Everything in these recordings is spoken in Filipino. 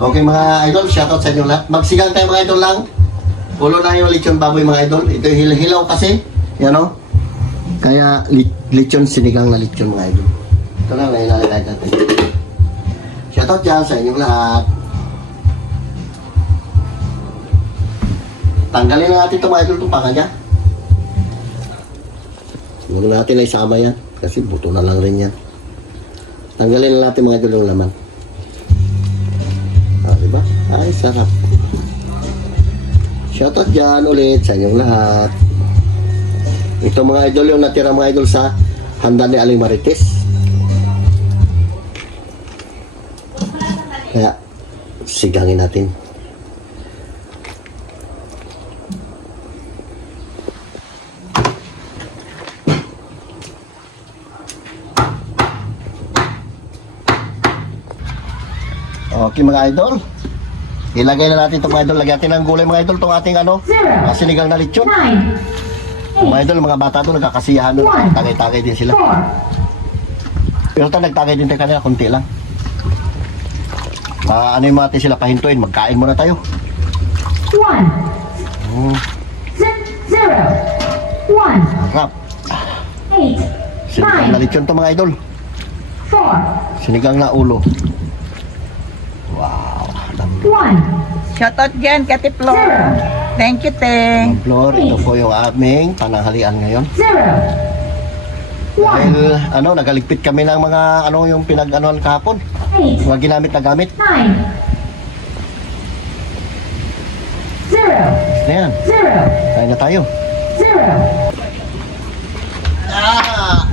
Okay mga idol, shoutout sa inyo lahat. Magsigang tayo mga idol lang. Ulo na yung lechon baboy mga idol. Ito yung hilaw kasi. Yan o. Kaya lechon, sinigang na lechon mga idol. Ito lang na ilalagay natin. Shoutout dyan sa inyong lahat. Tanggalin na natin ito mga idol itong panga niya. Huwag natin na isama yan. Kasi buto na lang rin yan. Tanggalin na natin mga idol yung laman. Ah, diba? Ay, sarap. Shoutout dyan ulit sa inyong lahat. Ito mga idol yung natira mga idol sa handa ni Aling Marites. Kaya, sigangin natin. Okay mga idol. Ilagay na natin itong mga idol. Lagyan natin ng gulay mga idol. Itong ating sinigang na lechon. Mga idol, mga bata doon nagkakasiyahan doon. Tagay-tagay din sila. Pero ito nagtagay din tayo kanila. Kunti lang. Ano yung mga sila pahintuin. Magkain muna tayo. 1 0 1 Harap. 8 Sinigang na lechon ito mga idol. 4 Sinigang na ulo. Wow. 1 Shoutout dyan, Kati Flor. Thank you, Teng. Ang floor, ito po yung aming pananghalian ngayon. 0 Dahil nagaligpit kami ng mga yung pinag-anuan kahapon. 8 Mga ginamit na gamit. 9 0 Ayan, 0 kain na tayo. 0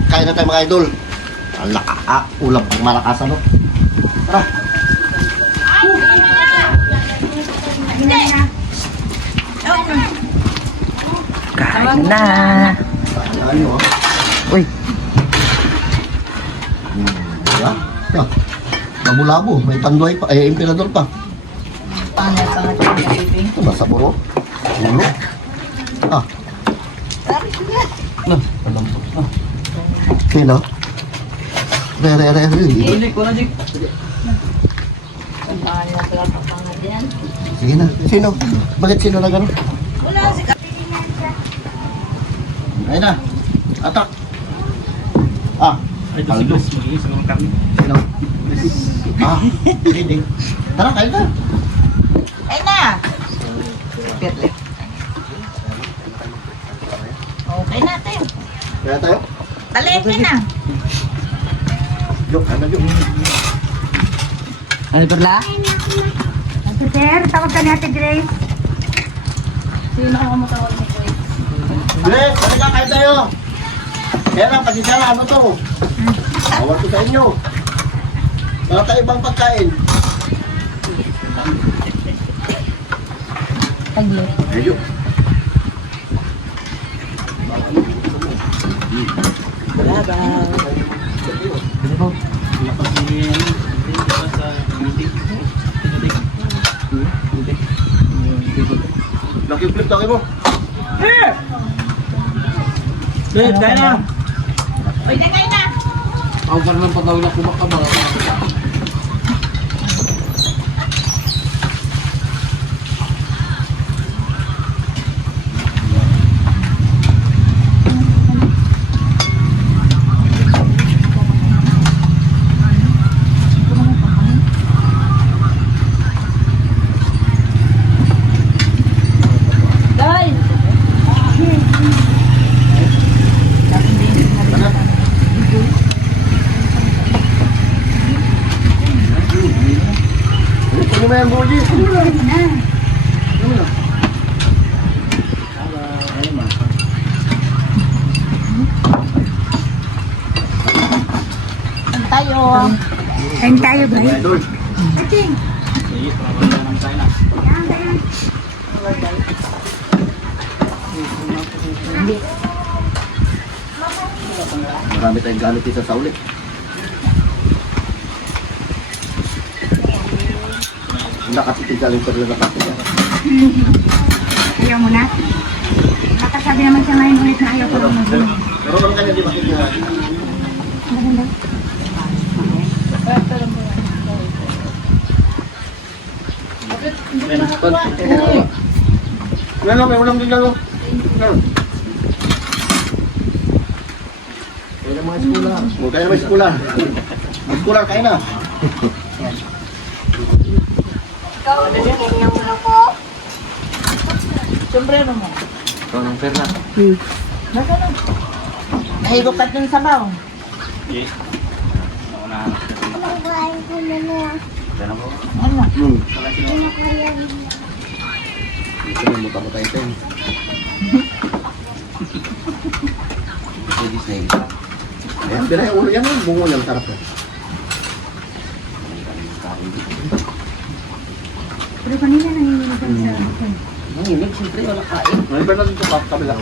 Kain na tayo mga idol. Ulam pang malakas Tara. Kain na. Ano? Uy, Labo-labo. May tanduay pa. Emperador pa. pangat yung baby. Ito ba saburo? Ulo. Malambot na. Okay na. Re. Hindi ko na dik. Sige na. Sino? Bakit sino na gano'n? Wala si Ayun na. Atak. Ito si Gus, mag-iis naman kami. Sino? Hindi. Tara, kain ka. Ay na. Pirle. Okay natin. Kaya tayo. Talipin na. Jok, Jok. Ano perla? Sir, tawag ka ni Ate Grace. Sino ako matawag ni Grace? Grace, halika kain tayo. Kaya lang, pasisya na, ano to? Awal ko sa inyo. Wala tayo ibang pagkain. Tagli. Ayun. Laki flip laki mo. Dave, kaya na! Uy, kain na. Ako pa naman patawag na kumakabang. Guys! Ito naman yan, Boji. Tayo. Kain tayo, guys. Idol. Sige, pamamalaan naman tayo na. Marami tayong gamit dito sa uli. Nakatitig galing pa rin nakatitig. Ayaw mo na. Nakasabi naman siya ngayon ulit na ayaw ko lang mag-inom. Pero kung kanya di bakit nga. Maganda. Ano, may ulam din lang. Kaya na mga eskula. Huwag kayo may skula. May skula, kain na. Sombrero mo. Ikaw ng perla. Baka na. Nahigop ka dun sa baw. Yes. Naunahan. Yan ako. Ano? Ito na, muta-muta ito. Ayan, bila yung ulo yan. Bungo yan, sarap yan. Pero kanina nanginginig sa akin. Nanginig, siyempre wala kain. May pa natin ito, kabila.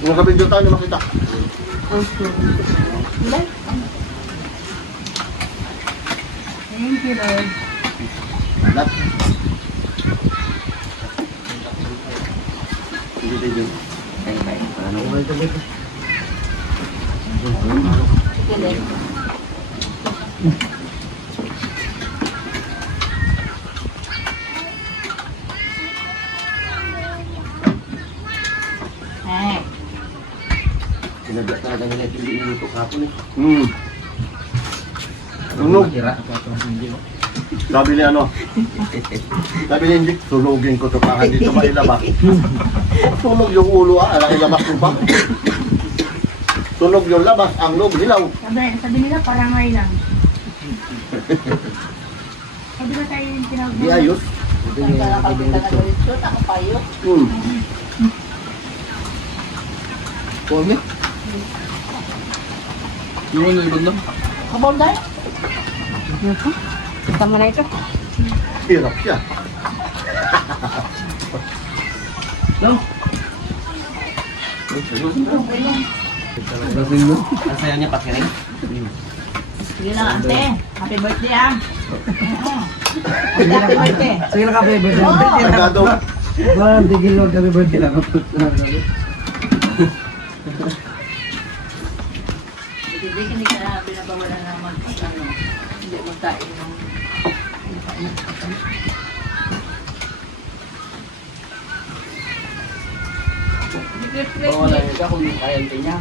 Yung kabidyo tayo na makita. Thank you, Lord. Alat. Hindi. Ano ba ito? Eh, Sinadya talaga nila ito, hindi inuto kahapon eh. Tunog. Sabi ni ano? Sabi ni Indik, sunugin ko ito para dito mailabas. Sunog yung ulo ilabas ko pa. Sunog yung labas, ang loob hilaw. Sabi nila parangay lang. Sabi ba tayo yung tinawag Di ayos. ako payo. Porme? Yung ano ibang lang? Kabon dahil? Tama na ito. Hirap siya. No? Lasing mo? Nasaya niya pakiring. Sige lang, ante. Happy birthday, ah. Happy birthday. Sige na kape, birthday. Agado. Tigil lang kami birthday lang. Hindi ka binabawala na hindi magkain ng... Wala ka kung kayang niya.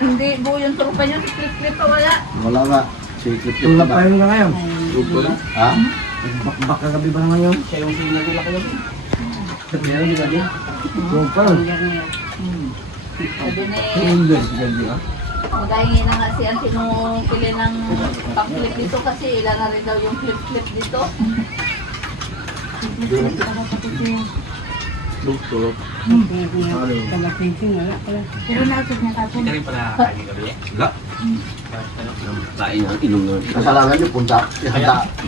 Hindi buo yung trupa niya. Clip pa wala. Wala nga. Sikip Yung yung napayon ka ngayon? Ha? Baka gabi ba ngayon? Siya yung sinagula ka gabi. Meron di gabi? Super. Sabi ni... Hindi, si gabi ah. Magahingin na nga si Auntie nung pili ng pang-clip dito kasi ilan na rin daw yung clip dito. Doktor. Pero nausap niya kapon. Kaya rin pala kaya gabi eh? Wala. Kain ang inom nun. Kasalanan niyo, punta.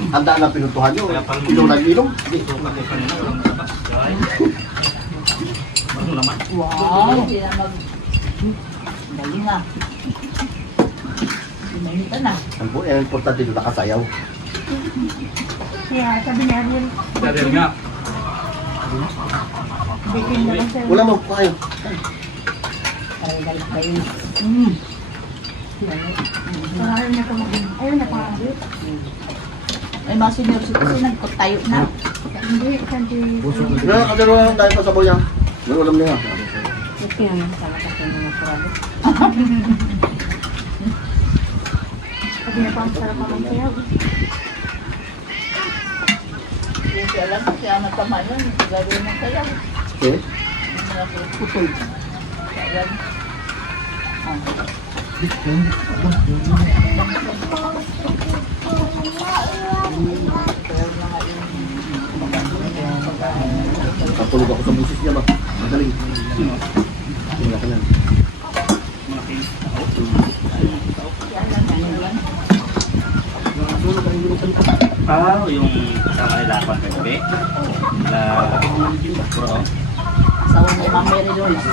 Handa na pinutuhan niyo. Inom na inom. Ito kasi kanina walang labas. Ano naman? Wow! Hindi na mag... Dali na. Sinanita na. Ang importante dito nakasayaw. Kaya sabi ni Ariel, Dahil nga. bikin naman sa'yo. Wala mo, kayo. Dali kayo. Parang ayaw niya ito maging. Ayaw niya pangalit. Ay mga senior citizen, nagpatayo na. Hindi, kasi... Ngayon, kadalo lang tayo pa sa boyang. May ulam niya. Sabi niya pa, ang sarap pa magsayaw. Hindi ko alam kasi ang matama yun. Gagawin mo kaya. Eh? Putol. Ayan. Kapulog ako sa busis niya ba? Madaling. Tingnan ka na. Yung kasama nila ako sa gabi. Bro. Asawa ni Ma'am Mary Louise.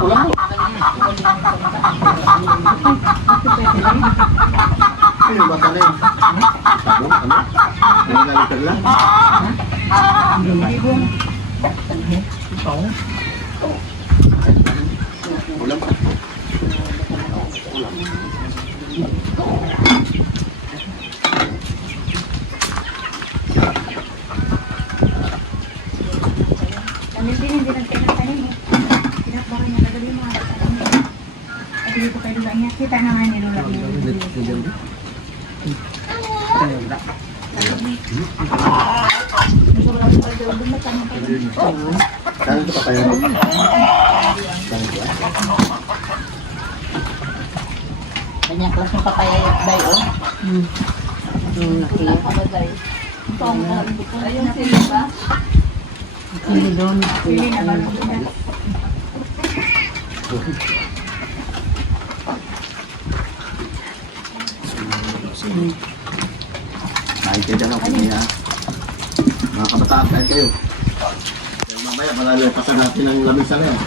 Ulam mo. Ano yung bata na yun? Sabon? Ano? Nangyayari lang? Ulam. Kita naman ni Lola. Saan ito pa kayo? Saan ito? Kanyang klaseng papaya day, oh. Wala ka ba day? Ayun sila ba? Pili na ba? Kain kayo dyan ako niya. Mga kabataan, kain kayo. Dahil mamaya, malalapasan natin ang lamisa na yan.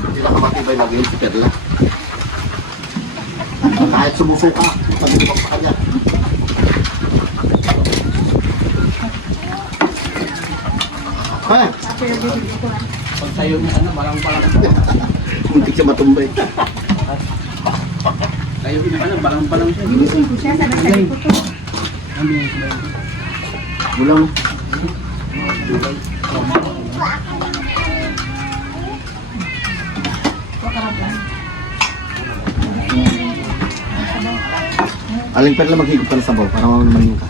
Hindi na kamatibay mag-iin si Perla. Kahit sumusuka, pag-ibang pa kanya. Ha? Pag tayo na balang-balang. Hindi siya matumbay. Tayo na balang-balang siya. Ginising ko siya, sabi ko to. Ano yung sila? Bulang. Aling Perla, maghigop ka na sabaw para mamanin ka.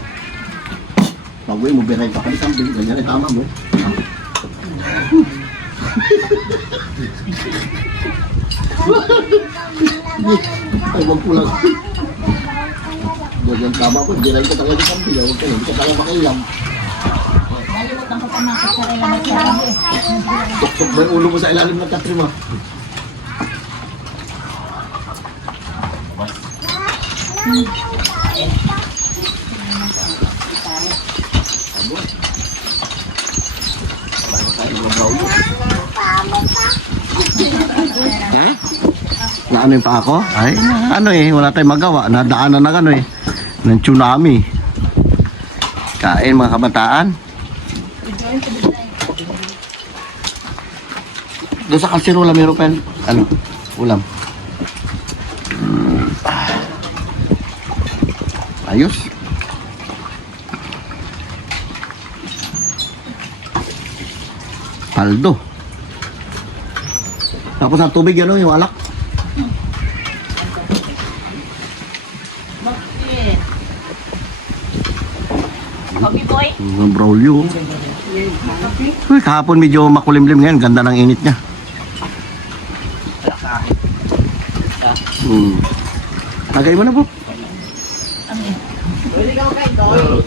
Bago mo, biray ka pa isang bili. Ganyan ay tama mo. Ay, wag ko lang. Ganyan tama ko, biray ka talaga isang bili. Huwag ka na, hindi ka talaga makilam. Nalimutan ko pa ng kutsara na magsabi. Tok-tok ba yung ulo mo sa ilalim ng katri mo? Na ano yung pa ako? Ay, ano eh, wala tayong magawa. Nadaanan ng ano eh, ng tsunami. Kain mga kabataan. Doon sa kasirola meron pa yung, ano, ulam. Ayos. Paldo. Tapos ang tubig ano, yung alak. Coffee boy. Yung braulio. Uy, kahapon medyo makulimlim ngayon. Ganda ng init niya. Lagay mo na po. Pwede ka kayo,